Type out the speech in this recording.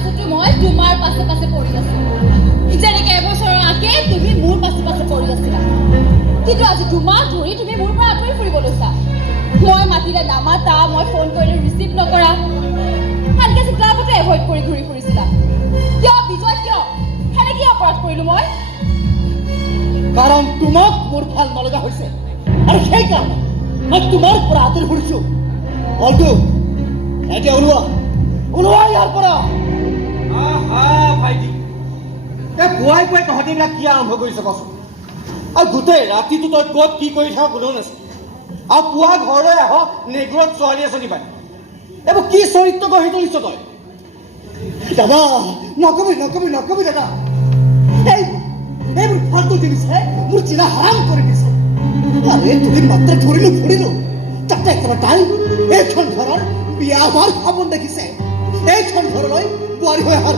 পাছতো মই তোমাৰ পাছে পাছে পৰি আছো যেনেকে এবছৰৰ আগে তুমি মোৰ পাছে পাছে পৰি আছিলা কিন্তু আজি দুমাহ ধৰি তুমি মোৰ পৰা আঁতৰি ফুৰিব লৈছা মই মাতিলে নামাতা মই ফোন কৰিলে ৰিচিভ নকৰা আনকি আজি ক্লাবতো এভইড কৰি ঘূৰি ফুৰিছিলা কিয় বিজয় কিয় হেনে কি অপৰাধ কৰিলো মই কাৰণ তোমাক মোৰ ভাল নলগা হৈছে আৰু সেইকাৰণে মই তোমাৰ পৰা আঁতৰি ফুৰিছো অলটো এতিয়া ওলোৱা ইয়াৰ পৰা ভাইটি পুৱাই পুৱাই তহঁতি এইবিলাক কি আৰম্ভ কৰিছে কচোন আৰু গোটেই ৰাতিটো তই ক'ত কি কৰি থাক কোনেও নাছিল আৰু পুৱা ঘৰলৈ আহ নেগুৰত ছোৱালী এজনী পাই এইবোৰ কি চৰিত্ৰ গঢ়ি তুলিছ তই দাদা নকবি দাদা এইবোৰ ফাল্টু জিনিছে মোৰ চিনা হাৰাম কৰি দিছে আৰে দুদিন মাত্ৰ ফুৰিলো তাতে একেবাৰে তাই এইখন ঘৰৰ বিয়া হোৱাৰ সপোন দেখিছে এইখন ঘৰলৈ বোৱাৰী হৈ অহাৰ